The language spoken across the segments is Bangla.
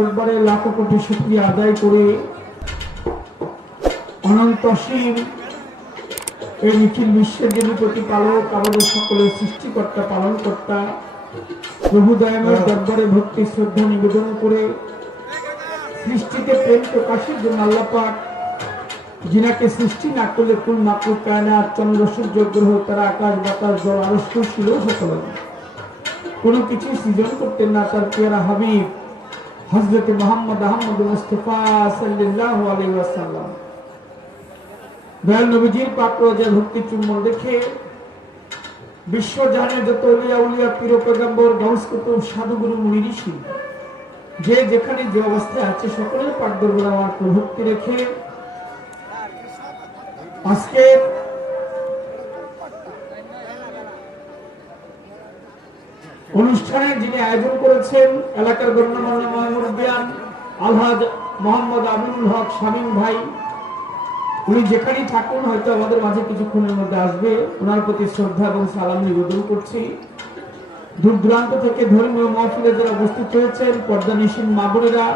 দরবারে লাখো কোটি শুক্রিয়া আদায় করে অনন্ত অসীম এই নিখিল বিশ্বের যিনি প্রতিপালক, আমাদের সকলের সৃষ্টিকর্তা, পালনকর্তা প্রভু দয়াময় দরবারে ভক্তি, শ্রদ্ধা নিবেদন করে সৃষ্টিতে প্রেম প্রকাশের জন্য আল্লাহ পাক যিনাকে সৃষ্টি না করলে কুল মাকুল কায়নাত, চন্দ্র, সূর্য, গ্রহ, তারা আকাশ, বাতাস, জল আরস্য ছিল সকল। কোনো কিছু সৃজন করতেন না, তার পেয়ারা হাবিব। হজরত মোহাম্মদ আহমদ মুস্তফা সাল্লাল্লাহু আলাইহি ওয়াসাল্লাম। দয়াল নবীজির ভক্তি চুম্বন দেখে বিশ্ব জানে যত উলিয়া উলিয়া পীর পেগম্বর সাধুগুরু যে যেখানে যে অবস্থায় আছে, সকলের দরবার আমার প্রভক্তি রেখে অনুষ্ঠানের যিনি আয়োজন করেছেন এলাকার গণ্যমান্য মহামুরব্বিয়ান আলহাজ মোহাম্মদ আমিনুল হক শামীম ভাই, উনি যেখানেই থাকুন, হয়তো আমাদের মাঝে কিছুক্ষণের মধ্যে আসবে। ওনার প্রতি শ্রদ্ধা এবং সালাম নিবেদন করছি। দূর দূরান্ত থেকে ধর্মীয় মহফিলে যারা উপস্থিত হয়েছেন পর্দা নিশীন মা বোনেরা,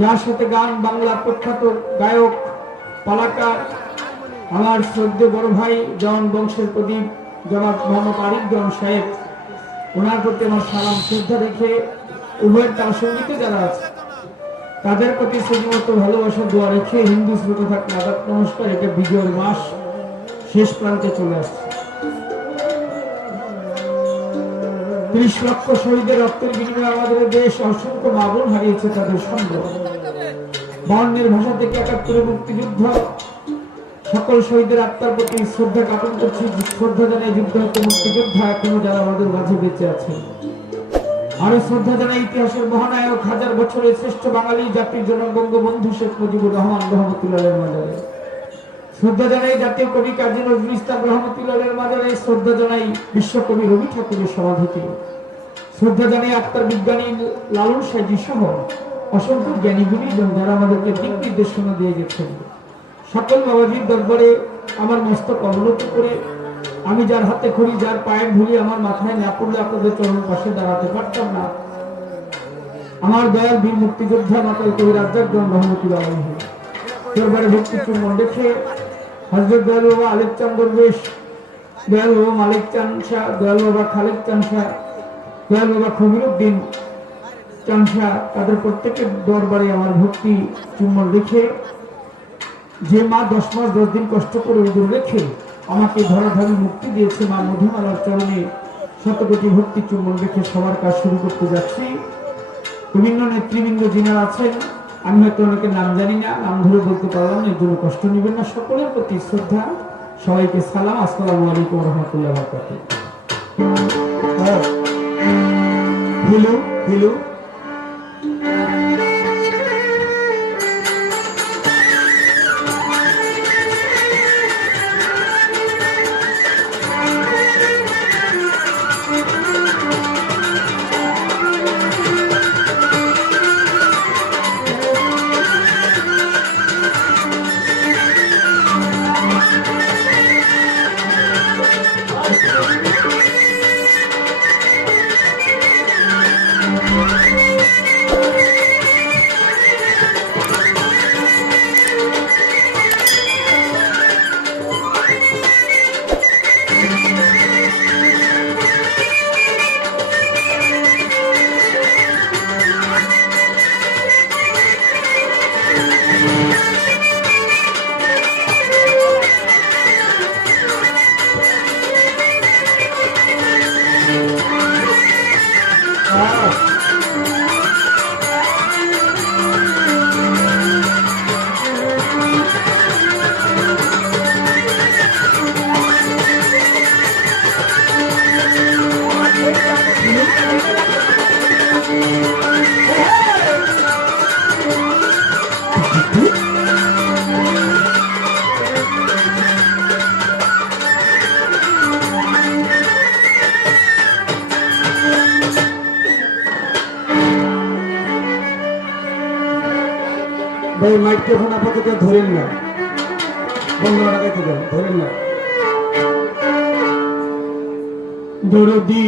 যার সাথে গান, বাংলা প্রখ্যাত গায়ক, পালাকার, আমার শ্রদ্ধে বড় ভাই জন বংশের প্রদীপ, জনাব মোহাম্মদ আরিফ জন সাহেব। ওনার প্রতি আমার সালাম, শ্রদ্ধা রেখে উভয়ের তার সঙ্গীতে যারা আছে, তাদের প্রতি শ্রীমত ভালোবাসা দোয়া রেখে হিন্দু শ্রোতা থাকলে আদাব নমস্কার, এটা বিজয়ের মাস, শেষ প্রান্তে চলে আসছে। ত্রিশ লক্ষ শহীদের রক্তের বিনিময়ে আমাদের দেশ অসংখ্য মাবন হারিয়েছে তাদের সংগ্রাম। বর্ণের ভাষা থেকে একাত্তরের মুক্তিযুদ্ধ সকল শহীদের আত্মার প্রতি শ্রদ্ধা জ্ঞাপন করছি শ্রদ্ধা জানাই যুদ্ধ হতে মুক্তিযোদ্ধা এখনও যারা আমাদের মাঝে বেঁচে আছেন। আরও শ্রদ্ধা জানাই ইতিহাসের মহানায়ক, হাজার বছরের শ্রেষ্ঠ বাঙালি, জাতির জনক বঙ্গবন্ধু শেখ মুজিবুর রহমান রহমতুল্লাহের মাজারে। শ্রদ্ধা জানাই জাতীয় কবি কাজী নজরুল ইসলাম রহমতুল্লাহের মাজারে। শ্রদ্ধা জানাই বিশ্বকবি রবি ঠাকুরের সমাধিতে। শ্রদ্ধা জানাই আত্মার বিজ্ঞানী লালন সাইজি সহ অসংখ্য জ্ঞানীগুলি যারা আমাদেরকে দিক নির্দেশনা দিয়ে গেছেন। সকল বাবাজির দরবারে আমার মস্তক অবনত করে, আমি যার হাতে খড়ি, যার পায়ের ধুলি আমার মাথায় না পড়লে আপনাদের চরণ পাশে দাঁড়াতে পারতাম না। আমার দয়াল বীর মুক্তিযোদ্ধা মাতাল কবি রাজ্জাকগণ রহমতুল্লাহ আলাইহি দরবারে ভক্তি চুম্বন দেখে হজরত দয়াল বাবা আলেক চান দরবেশ দয়াল বাবা মালিক চান শাহ, দয়াল বাবা খালেক চান শাহ, দয়াল বাবা খবিরুদ্দিন চান শাহ, তাদের প্রত্যেকের দরবারে আমার ভক্তি চুম্বন রেখে যে মা দশ মাস, দশ দিন কষ্ট করে উদুর রেখে আমাকে ধরাধারি মুক্তি দিয়েছে মা মধুমালার চরণে, শতকোটি ভক্তি চুম্বন রেখে সবার কাজ শুরু করতে যাচ্ছি। বিভিন্ন নেতৃবৃন্দ যিনারা আছেন, আমি হয়তো অনেকের নাম জানি না, নাম ধরে বলতে পারলাম না এর কষ্ট নেবেন না, সকলের প্রতি শ্রদ্ধা। সবাইকে সালাম, আসসালামু আলাইকুম রহমতুল্লাহ হিলু হিলু ভাই ধরেন না। বন্ধুরা দেখে দেন ধরেন না। দরদি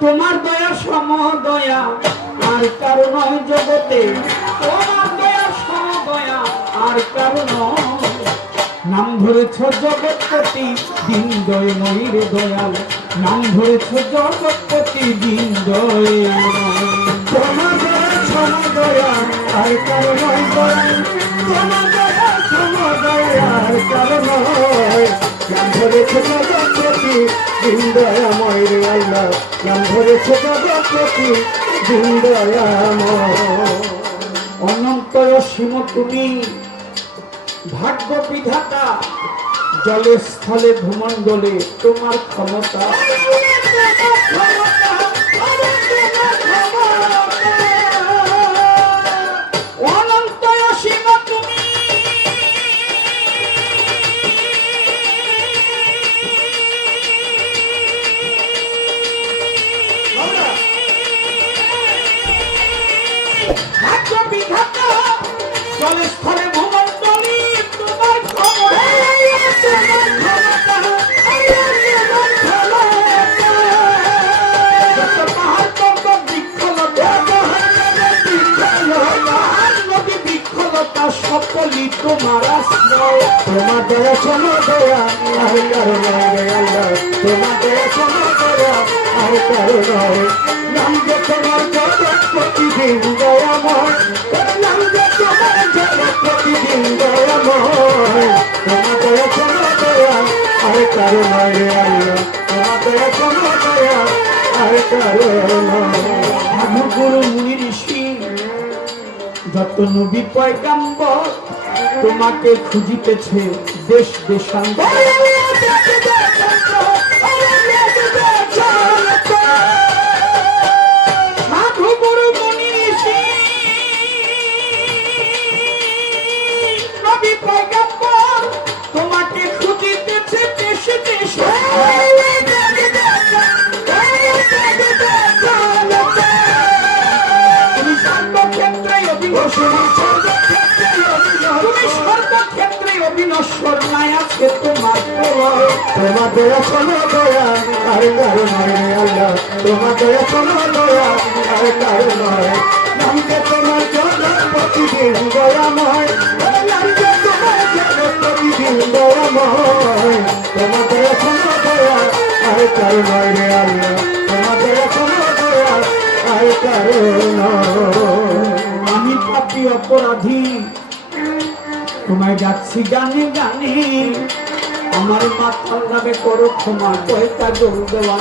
তোমার দয়া সম দয়া আর কারও জগতে। তোমার দয়া সম দয়া আর কারও নয় নাম ধরেছ জগৎপতি, দিন দয় নইরে দয়াল। নাম ধরেছ জগৎপতি, দিন দয় দয়া দয়া দয়া দয়া জগৎপতি দিন দয়াময় রে আল্লাহ নাম ধরেছ জগৎপতি দিন অনন্ত সীম তুমি ভাগ্য বিধাতা জলে স্থলে ভূমণ্ডলে তোমার ক্ষমতা। সকলই তোমার আশ্রয় তোমার দয়া চলো দয়া, আর কারও নয় আল্লাহ। তোমার দয়া চলো দয়া, আর কারও নয়। নাম যে তোমার জগৎ প্রতিদিন দয়াময়। নাম যে তোমার জগৎ প্রতিদিন দয়াময়। তোমার দয়া চলো দয়া, আর কারও নয় আল্লাহ। তোমার দয়া কারও নয়। গুরু মুনি ঋষি যত নবী পয়গাম্বর তোমাকে খুঁজিতেছে দেশ দেশান্তর সাধু গুরু তোমার দয়া চলো দয়া, আর কারও নয় আল্লাহ। তোমার দয়া চলো দয়া, আর কারও নয়। নামকে তোমার জগৎ প্রতিদিন দয়াময়। নামকে তোমার জগৎ প্রতিদিন দয়াময়। তোমার দয়া চলো দয়া, আর কারও নয় রে আল্লাহ। তোমার দয়া চলো দয়া, আর কারও আমি পাপি অপরাধী। তোমায় যাচ্ছি গানে গানে আমার মাথার নামে করো ক্ষমা কয়টা জল দেওয়া।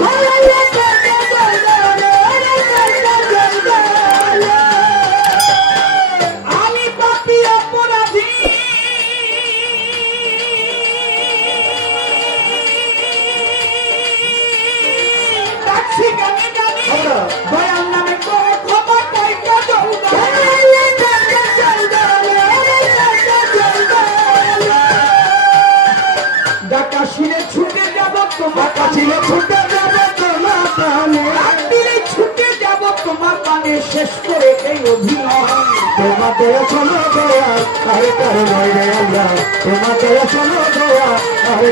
শেষ করে এই অভিনয়। তোমার শোনো দয়া আরে কারও নয় রে আল্লাহ দয়া চলো দয়া আর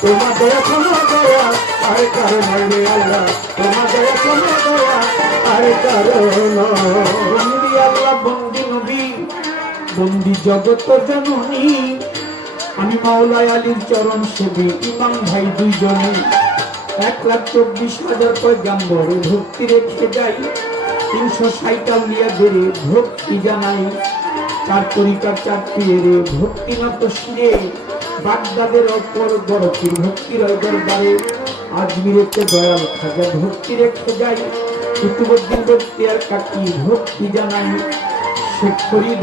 তোমার দয়া কোনো দয়া আর কারও নয় আল্লাহ তোমার দয়া কোনো দয়া আর কারও নয় বন্দি নবী, বন্দি জগত জননী। আমি মাওলায় আলীর চরণ সেবী, ইমাম ভাই দুইজনে। এক লাখ চব্বিশ হাজার পয়গাম্বরে ভক্তি রেখে যাই। তিনশো ষাট আউলিয়া বেড়ে ভক্তি জানাই। চার তরিকার চার পিয়েরে ভক্তি নত শিরে। বাগদাদের অপর বড় কি ভক্তির দরবারে দরবারে আজমিরেতে দয়াল খাজা ভক্তি রেখে যাই কুতুবুদ্দিন ভক্তি আর কাকি ভক্তি জানাই শেখ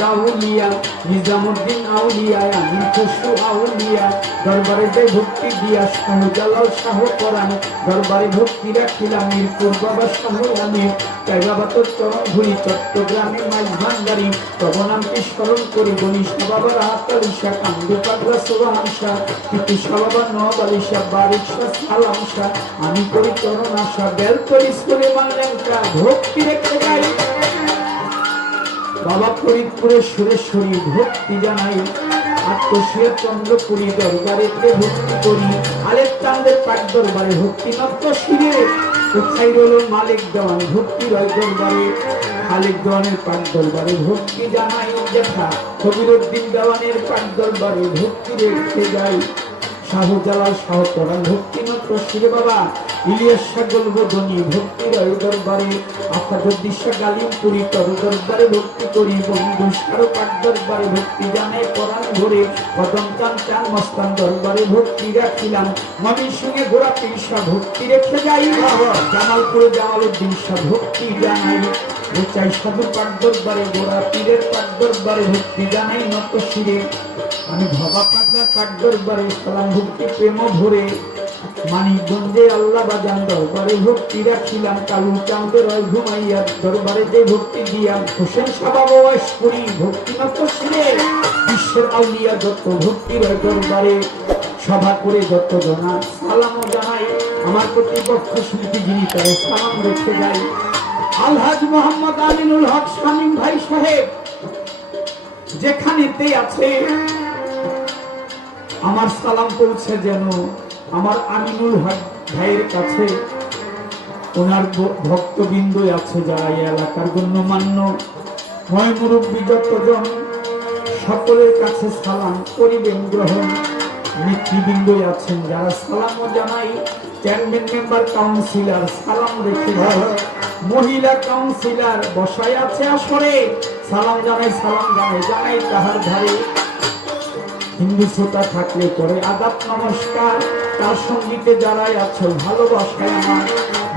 আউলিয়া নিজামুদ্দিন আউলিয়া আমিন খসরু আউলিয়া, দরবারে ভক্তি দিয়া শাহজালাল শাহ করান দরবারে ভক্তি রাখিলাম মিরপুর বাবা শাহ আমি তাই বাবা তোর চরণ চট্টগ্রামে মাইজ ভান্ডারি, তব নামকে স্মরণ করি গণিস বাবার হাতালিশা কান্দু পাগলা সোহাংসা কিন্তু বাবা নবালিশা বারিশা সালামসা আমি করি চরণ আশা বেল করি স্কুলে মানলেঙ্কা ভক্তি রেখে যাই বাবা ফরিদপুরের সুরেশ্বরী ভক্তি জানাই। আত্মশিয়া চন্দ্রপুরী দরবারেতে ভক্তি করি। আলেক চান্দের পাক দরবারে ভক্তি নত্য শিরে। কোথায় রইল মালিক দেওয়ান ভক্তি রয় দরবারে। খালিক দেওয়ানের পাক দরবারে ভক্তি জানাই। দেখা কবিরুদ্দিন দেওয়ানের পাক দরবারে ভক্তি রেখে যাই। শাহজালাল শাহ করান ভক্তি মাত্র। শিরে বাবা, ইলিয়াস সাগল বদনী ভক্তি রয় দরবারে তর ভক্তি করি বন্ধু সারো দরবারে ভক্তি জানাই। চাই সাধু পাক দরবারে গোড়া পীরের পাক দরবারে ভক্তি জানাই নত শিরে। আমি ভবা পাগলার পাক দরবারে সালাম ভক্তি প্রেম ভরে মানিকগঞ্জে আল্লাহ বাজান দরবারে ভক্তি রাখিলাম, কালু চাঁদের ঘুমাইয়া দরবারে যে ভক্তি দিয়া হোসেন সাবা বয়স করি, ভক্তি নত শিরে বিশ্বের আউলিয়া যত ভক্তি রয় দরবারে সভা করে যত জনা সালামও জানাই, আমার প্রতিপক্ষ শিল্পী যিনি তারে সালাম রেখে যাই। আলহাজ মোহাম্মদ আমিনুল হক শামীম ভাই সাহেব, যেখানেতে আছে আমার সালাম পৌঁছে যেন আমার আমিনুল হক ভাইয়ের কাছে। ওনার ভক্তবৃন্দ আছে যারা এই এলাকার গণ্যমান্য। ময় মুরব্বী যতজন, সকলের কাছে সালাম করিবেন, গ্রহণ। নেতৃবৃন্দ আছেন যারা সালামও জানাই। চেয়ারম্যান মেম্বার, কাউন্সিলর, সালাম রেখে মহিলা কাউন্সিলর বসায় আছে আসরে। সালাম জানাই সালাম জানাই জানাই তাহার ধারে হিন্দু শ্রোতা থাকলে পরে আদাব নমস্কার। তার সঙ্গীতে যারাই আছো ভালোবাসায় আমার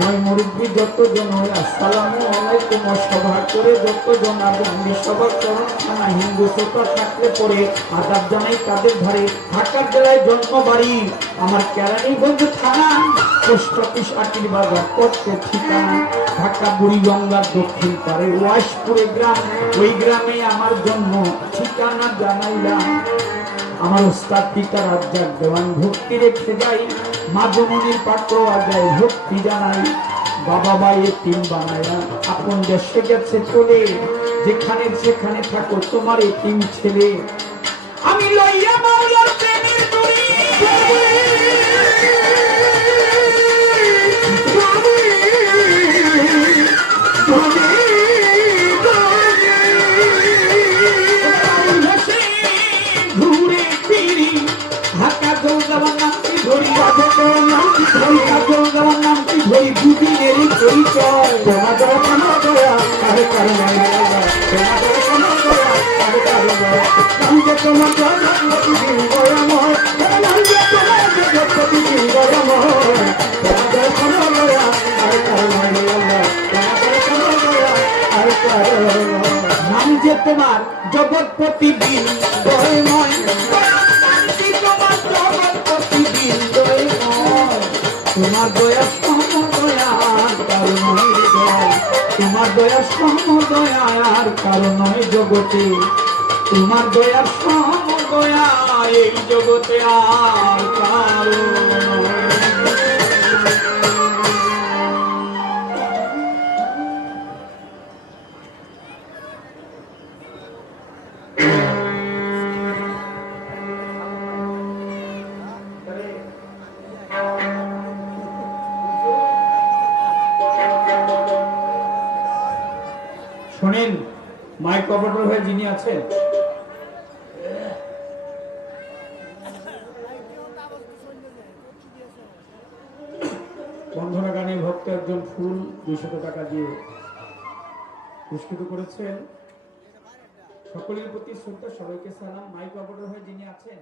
নয় মুরব্বী, যতজন আসসালামু আলাইকুম, সভা করে যতজন আগামী সভা চরণ থানা হিন্দু শ্রোতা থাকলে পরে আদাব জানাই তাদের ধারে ঢাকার জেলায় জন্ম বাড়ি আমার কেরানীগঞ্জ থানা, পোস্ট অফিস আটির বাজার করতে ঠিকানা, ঢাকা বুড়িগঙ্গার দক্ষিণ পারে ওয়াইশপুরে গ্রাম, ওই গ্রামে আমার জন্ম, ঠিকানা জানাইলাম। আমার উস্তাদ পিতা রাজ্জাক দেওয়ান, ভক্তি রেখে যাই, মা জননীর পাত্র আদায় ভক্তি জানাই। বাবা বাইয়ে তিন বানায়া আপন দেশে গেছে চলে। যেখানে যেখানে থাকো তোমার এই তিন ছেলে। আমি লইয়া মাওলার প্রেমের ধরি। নামটি ধরি। দুদিনেরই পরিচয় তোমাদের কোনো দয়া কারে কারে তোমাদের কোনো দয়া যে তোমার প্রতিদিন যে তোমার প্রতিদিন দয়া সম দয়ার কারণ নয় জগতে তোমার দয়া সম দয়া এই জগতে আর নয়। শোনেন মাইক অপারেটর হয়ে যিনি আছেন। বন্ধনা গানে ভক্ত একজন ফুল দুইশত টাকা দিয়ে পুরস্কৃত করেছেন। সকলের প্রতি শ্রদ্ধা, সবাইকে সালাম। মাইক অপারেটর হয়ে যিনি আছেন।